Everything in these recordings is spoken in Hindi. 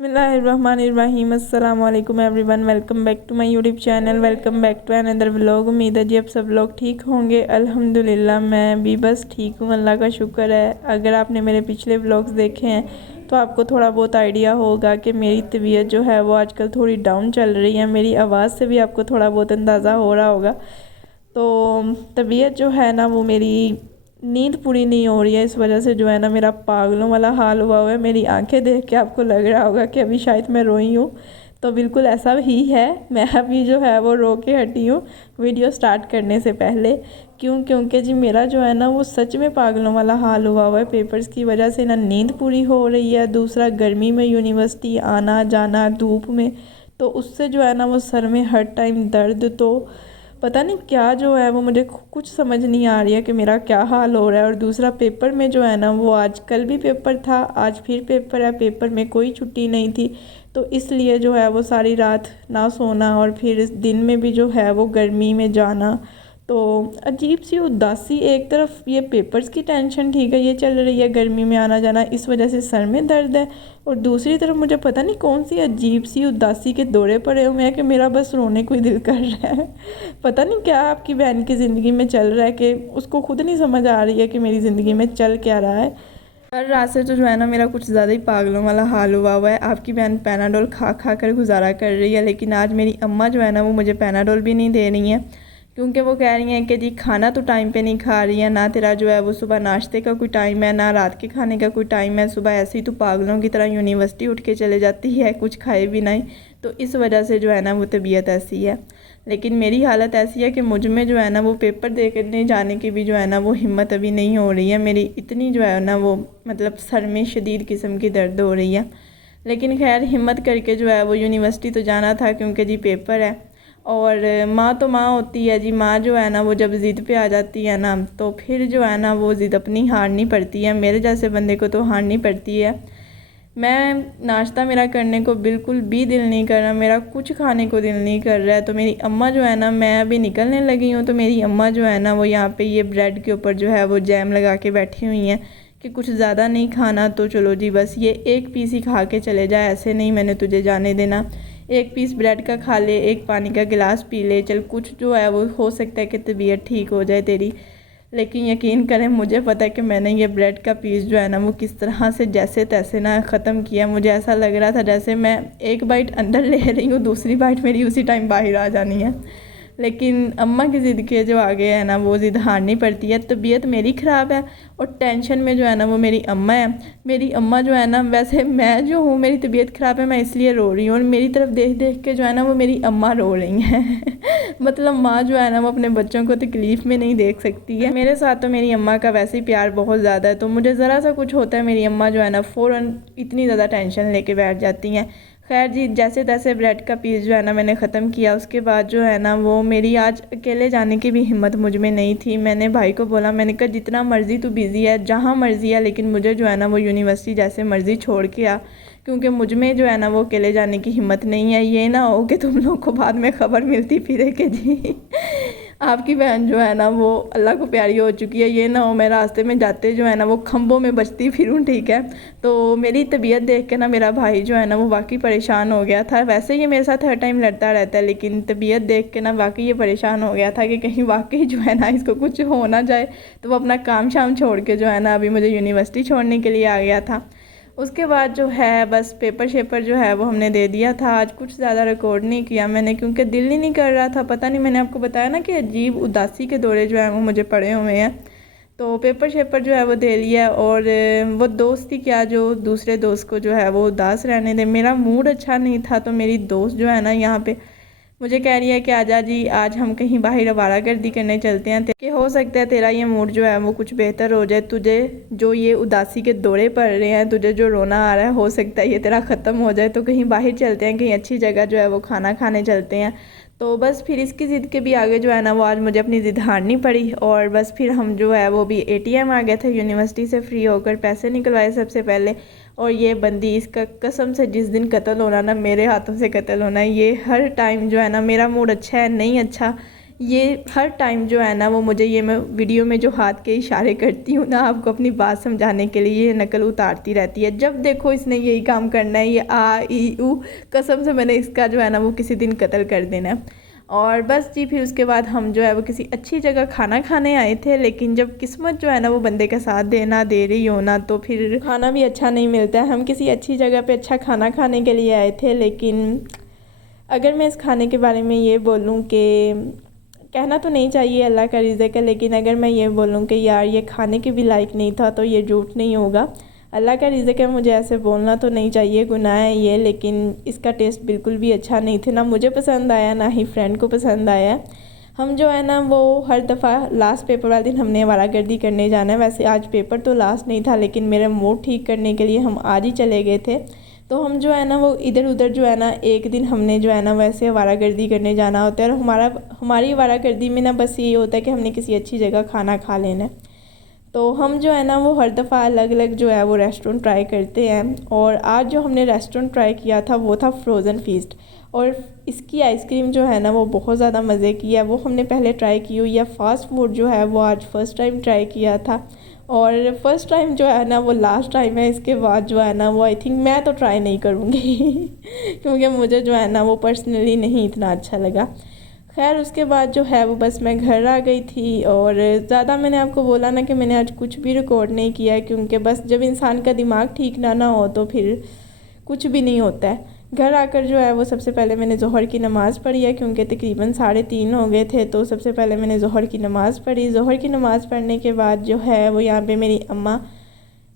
बिस्मिल्लाहिर्रहमानिर्रहीम। अस्सलाम वालेकुम everyone, welcome back to my YouTube channel, welcome back to another vlog. उम्मीद है जी अब सब लोग ठीक होंगे। अल्हम्दुलिल्लाह मैं भी बस ठीक हूँ, अल्लाह का शुक्र है। अगर आपने मेरे पिछले व्लॉग्स देखे हैं तो आपको थोड़ा बहुत आइडिया होगा कि मेरी तबीयत जो है वो आजकल थोड़ी डाउन चल रही है। मेरी आवाज़ से भी आपको थोड़ा बहुत अंदाज़ा हो रहा होगा। तो तबीयत जो है ना वो मेरी नींद पूरी नहीं हो रही है, इस वजह से जो है ना मेरा पागलों वाला हाल हुआ है। मेरी आंखें देख के आपको लग रहा होगा कि अभी शायद मैं रोई हूँ, तो बिल्कुल ऐसा ही है। मैं अभी जो है वो रो के हटी हूँ वीडियो स्टार्ट करने से पहले। क्योंकि जी मेरा जो है ना वो सच में पागलों वाला हाल हुआ है। पेपर्स की वजह से ना नींद पूरी हो रही है, दूसरा गर्मी में यूनिवर्सिटी आना जाना धूप में, तो उससे जो है ना वो सर में हर टाइम दर्द। तो पता नहीं क्या जो है वो मुझे कुछ समझ नहीं आ रही है कि मेरा क्या हाल हो रहा है। और दूसरा पेपर में जो है ना वो आज कल भी पेपर था, आज फिर पेपर है, पेपर में कोई छुट्टी नहीं थी। तो इसलिए जो है वो सारी रात ना सोना और फिर इस दिन में भी जो है वो गर्मी में जाना। तो अजीब सी उदासी, एक तरफ ये पेपर्स की टेंशन ठीक है ये चल रही है, गर्मी में आना जाना इस वजह से सर में दर्द है, और दूसरी तरफ मुझे पता नहीं कौन सी अजीब सी उदासी के दौरे पड़े हुए हैं कि मेरा बस रोने को ही दिल कर रहा है। पता नहीं क्या आपकी बहन की ज़िंदगी में चल रहा है कि उसको खुद नहीं समझ आ रही है कि मेरी ज़िंदगी में चल क्या रहा है। हर रात से तो जो है ना मेरा कुछ ज़्यादा ही पागलों वाला हाल हुआ है। आपकी बहन पैनाडोल खा खा कर गुजारा कर रही है, लेकिन आज मेरी अम्मा जो है ना वो मुझे पैनाडोल भी नहीं दे रही हैं, क्योंकि वो कह रही हैं कि जी खाना तो टाइम पे नहीं खा रही है, ना तेरा जो है वो सुबह नाश्ते का कोई टाइम है ना रात के खाने का कोई टाइम है, सुबह ऐसे ही तो पागलों की तरह यूनिवर्सिटी उठ के चले जाती है कुछ खाए भी नहीं, तो इस वजह से जो है ना वो तबीयत ऐसी है। लेकिन मेरी हालत ऐसी है कि मुझ में जो है ना वो पेपर दे करने जाने की भी जो है ना वो हिम्मत अभी नहीं हो रही है। मेरी इतनी जो है ना वो मतलब सर में शदीद किस्म की दर्द हो रही है। लेकिन खैर हिम्मत करके जो है वो यूनिवर्सिटी तो जाना था, क्योंकि जी पेपर है। और माँ तो माँ होती है जी, माँ जो है ना वो जब ज़िद पे आ जाती है ना तो फिर जो है ना वो ज़िद अपनी हारनी पड़ती है। मेरे जैसे बंदे को तो हारनी पड़ती है। मैं नाश्ता मेरा करने को बिल्कुल भी दिल नहीं कर रहा, मेरा कुछ खाने को दिल नहीं कर रहा है। तो मेरी अम्मा जो है ना, मैं अभी निकलने लगी हूँ तो मेरी अम्मा जो है ना वो यहाँ पे ये ब्रेड के ऊपर जो है वो जैम लगा के बैठी हुई हैं कि कुछ ज़्यादा नहीं खाना तो चलो जी बस ये एक पीस ही खा के चले जाए, ऐसे नहीं मैंने तुझे जाने देना, एक पीस ब्रेड का खा ले, एक पानी का गिलास पी ले, चल कुछ जो है वो हो सकता है कि तबीयत ठीक हो जाए तेरी। लेकिन यकीन करें मुझे पता है कि मैंने ये ब्रेड का पीस जो है ना वो किस तरह से जैसे तैसे ना ख़त्म किया। मुझे ऐसा लग रहा था जैसे मैं एक बाइट अंदर ले रही हूँ, दूसरी बाइट मेरी उसी टाइम बाहर आ जानी है। लेकिन अम्मा की ज़िद के जो आगे है ना वो ज़िद हारनी पड़ती है। तबीयत मेरी ख़राब है और टेंशन में जो है ना वो मेरी अम्मा है। मेरी अम्मा जो है ना, वैसे मैं जो हूँ मेरी तबीयत ख़राब है मैं इसलिए रो रही हूँ, और मेरी तरफ देख देख के जो है ना वो मेरी अम्मा रो रही हैं। मतलब माँ जो है ना वो अपने बच्चों को तकलीफ़ में नहीं देख सकती है। मेरे साथ तो मेरी अम्मा का वैसे ही प्यार बहुत ज़्यादा है, तो मुझे ज़रा सा कुछ होता है मेरी अम्मा जो है ना फ़ौरन इतनी ज़्यादा टेंशन लेके बैठ जाती हैं। खैर जी जैसे तैसे ब्रेड का पीस जो है ना मैंने ख़त्म किया। उसके बाद जो है ना वो मेरी आज अकेले जाने की भी हिम्मत मुझ में नहीं थी। मैंने भाई को बोला, मैंने कहा जितना मर्ज़ी तू बिज़ी है, जहाँ मर्ज़ी है, लेकिन मुझे जो है ना वो यूनिवर्सिटी जैसे मर्ज़ी छोड़ के आ, क्योंकि मुझ में जो है ना वो अकेले जाने की हिम्मत नहीं है। ये ना हो कि तुम लोग को बाद में ख़बर मिलती फिरे कि जी आपकी बहन जो है ना वो अल्लाह को प्यारी हो चुकी है। ये ना हो मैं रास्ते में जाते जो है ना वो खम्भों में बचती फिरूँ, ठीक है। तो मेरी तबीयत देख के ना मेरा भाई जो है ना वो वाकई परेशान हो गया था। वैसे ये मेरे साथ हर टाइम लड़ता रहता है, लेकिन तबीयत देख के ना वाकई ये परेशान हो गया था कि कहीं वाकई जो है ना इसको कुछ हो ना जाए। तो वो अपना काम शाम छोड़ के जो है ना अभी मुझे यूनिवर्सिटी छोड़ने के लिए आ गया था। उसके बाद जो है बस पेपर शेपर जो है वो हमने दे दिया था। आज कुछ ज़्यादा रिकॉर्ड नहीं किया मैंने, क्योंकि दिल ही नहीं कर रहा था। पता नहीं, मैंने आपको बताया ना कि अजीब उदासी के दौरे जो है वो मुझे पड़े हुए हैं। तो पेपर शेपर जो है वो दे लिया। और वो दोस्त ही क्या जो दूसरे दोस्त को जो है वो उदास रहने दे। मेरा मूड अच्छा नहीं था, तो मेरी दोस्त जो है ना यहाँ पे मुझे कह रही है कि आजा जी आज हम कहीं बाहर आवारागर्दी करने चलते हैं, कि हो सकता है तेरा ये मूड जो है वो कुछ बेहतर हो जाए, तुझे जो ये उदासी के दौरे पड़ रहे हैं, तुझे जो रोना आ रहा है, हो सकता है ये तेरा ख़त्म हो जाए। तो कहीं बाहर चलते हैं, कहीं अच्छी जगह जो है वो खाना खाने चलते हैं। तो बस फिर इसकी ज़िद के भी आगे जो है ना वो आज मुझे अपनी ज़िद हारनी पड़ी। और बस फिर हम जो है वो भी एटीएम आ गए थे, यूनिवर्सिटी से फ्री होकर पैसे निकलवाए सबसे पहले। और ये बंदी, इसका कसम से जिस दिन कत्ल होना ना मेरे हाथों से कत्ल होना है। ये हर टाइम जो है ना मेरा मूड अच्छा है नहीं अच्छा, ये हर टाइम जो है ना वो मुझे, ये मैं वीडियो में जो हाथ के इशारे करती हूँ ना आपको अपनी बात समझाने के लिए, ये नकल उतारती रहती है। जब देखो इसने यही काम करना है, ये आ ई ऊ, कसम से मैंने इसका जो है ना वो किसी दिन कत्ल कर देना है। और बस जी फिर उसके बाद हम जो है वो किसी अच्छी जगह खाना खाने आए थे, लेकिन जब किस्मत जो है ना वो बंदे का साथ देना दे रही हो ना, तो फिर खाना भी अच्छा नहीं मिलता है। हम किसी अच्छी जगह पे अच्छा खाना खाने के लिए आए थे, लेकिन अगर मैं इस खाने के बारे में ये बोलूँ कि कहना तो नहीं चाहिए अल्लाह का रिज़्क़ है, लेकिन अगर मैं ये बोलूँ कि यार ये खाने के भी लायक नहीं था तो ये झूठ नहीं होगा। अल्लाह का रिज़्क़ है, मुझे ऐसे बोलना तो नहीं चाहिए, गुनाह है ये, लेकिन इसका टेस्ट बिल्कुल भी अच्छा नहीं थे। ना मुझे पसंद आया ना ही फ्रेंड को पसंद आया। हम जो है ना वो हर दफ़ा लास्ट पेपर वाले दिन हमने आवारागर्दी करने जाना है। वैसे आज पेपर तो लास्ट नहीं था, लेकिन मेरा मूड ठीक करने के लिए हम आज ही चले गए थे। तो हम जो है ना वो इधर उधर जो है ना एक दिन हमने जो है ना वैसे आवारागर्दी करने जाना होता है। और हमारी आवारागर्दी में ना बस ये होता है कि हमने किसी अच्छी जगह खाना खा लेना है। तो हम जो है ना वो हर दफ़ा अलग अलग जो है वो रेस्टोरेंट ट्राई करते हैं। और आज जो हमने रेस्टोरेंट ट्राई किया था वो था फ्रोज़न फीस्ट। और इसकी आइसक्रीम जो है ना वो बहुत ज़्यादा मज़े की है। वो हमने पहले ट्राई की हुई है। फ़ास्ट फूड जो है वो आज फ़र्स्ट टाइम ट्राई किया था। और फर्स्ट टाइम जो है ना वो लास्ट टाइम है। इसके बाद जो है ना वो आई थिंक मैं तो ट्राई नहीं करूँगी क्योंकि मुझे जो है ना वो पर्सनली नहीं इतना अच्छा लगा। खैर उसके बाद जो है वो बस मैं घर आ गई थी। और ज़्यादा मैंने आपको बोला ना कि मैंने आज कुछ भी रिकॉर्ड नहीं किया है, क्योंकि बस जब इंसान का दिमाग ठीक ना हो तो फिर कुछ भी नहीं होता है। घर आकर जो है वो सबसे पहले मैंने ज़ोहर की नमाज़ पढ़ी है, क्योंकि तकरीबन 3:30 हो गए थे। तो सबसे पहले मैंने ज़ोहर की नमाज़ पढ़ी। ज़ोहर की नमाज़ पढ़ने के बाद जो है वो यहाँ पे मेरी अम्मा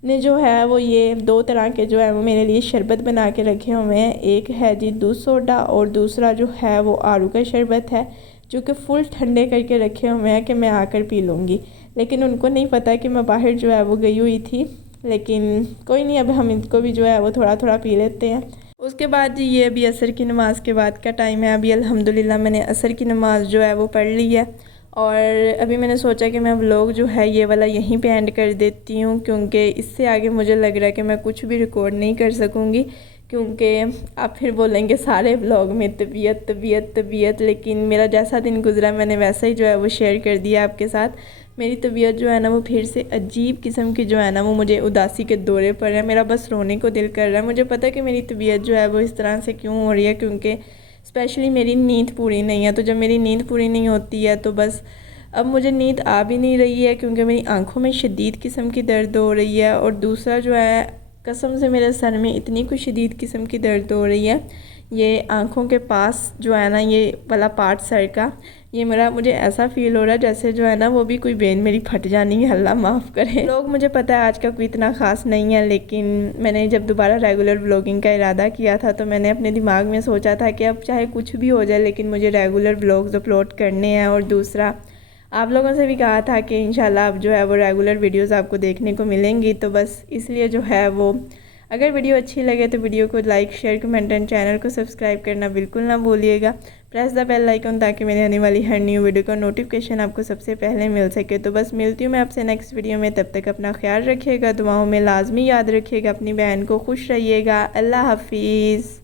ने जो है वो ये 2 तरह के जो है वो मेरे लिए शरबत बना के रखे हुए हैं। एक है जी दूध सोडा और दूसरा जो है वो आड़ू का शरबत है, जो कि फुल ठंडे करके रखे हुए हैं कि मैं आकर पी लूँगी। लेकिन उनको नहीं पता कि मैं बाहर जो है वो गई हुई थी। लेकिन कोई नहीं, अब हम इनको भी जो है वो थोड़ा थोड़ा पी लेते हैं। उसके बाद जी ये अभी असर की नमाज़ के बाद का टाइम है। अभी अल्हम्दुलिल्लाह मैंने असर की नमाज़ जो है वो पढ़ ली है। और अभी मैंने सोचा कि मैं व्लॉग जो है ये वाला यहीं पे एंड कर देती हूँ, क्योंकि इससे आगे मुझे लग रहा है कि मैं कुछ भी रिकॉर्ड नहीं कर सकूँगी, क्योंकि आप फिर बोलेंगे सारे व्लॉग में तबीयत तबीयत तबीयत। लेकिन मेरा जैसा दिन गुजरा मैंने वैसा ही जो है वो शेयर कर दिया आपके साथ। मेरी तबीयत जो है ना वो फिर से अजीब किस्म की जो है ना वो मुझे उदासी के दौरे पर है। मेरा बस रोने को दिल कर रहा है। मुझे पता है कि मेरी तबीयत जो है वो इस तरह से क्यों हो रही है, क्योंकि स्पेशली मेरी नींद पूरी नहीं है। तो जब मेरी नींद पूरी नहीं होती है तो बस अब मुझे नींद आ भी नहीं रही है, क्योंकि मेरी आंखों में शदीद किस्म की दर्द हो रही है। और दूसरा जो है कसम से मेरे सर में इतनी कुछ शदीद किस्म की दर्द हो रही है, ये आँखों के पास जो है ना ये वाला पार्ट सर का, ये मुझे ऐसा फ़ील हो रहा है जैसे जो है ना वो भी कोई वेन मेरी फट जानी है, अल्लाह माफ़ करे। लोग मुझे पता है आज का कोई इतना ख़ास नहीं है, लेकिन मैंने जब दोबारा रेगुलर व्लॉगिंग का इरादा किया था तो मैंने अपने दिमाग में सोचा था कि अब चाहे कुछ भी हो जाए लेकिन मुझे रेगुलर व्लॉग्स अपलोड करने हैं। और दूसरा आप लोगों से भी कहा था कि इंशाल्लाह अब जो है वो रेगुलर वीडियोस आपको देखने को मिलेंगी। तो बस इसलिए जो है वो अगर वीडियो अच्छी लगे तो वीडियो को like share comment and channel को सब्सक्राइब करना बिल्कुल ना भूलिएगा। प्रेस द बेल आइकन ताकि मेरे आने वाली हर न्यू वीडियो का नोटिफिकेशन आपको सबसे पहले मिल सके। तो बस मिलती हूँ मैं आपसे नेक्स्ट वीडियो में, तब तक अपना ख्याल रखिएगा, दुआओं में लाजमी याद रखिएगा, अपनी बहन को खुश रहिएगा। अल्लाह हाफिज़।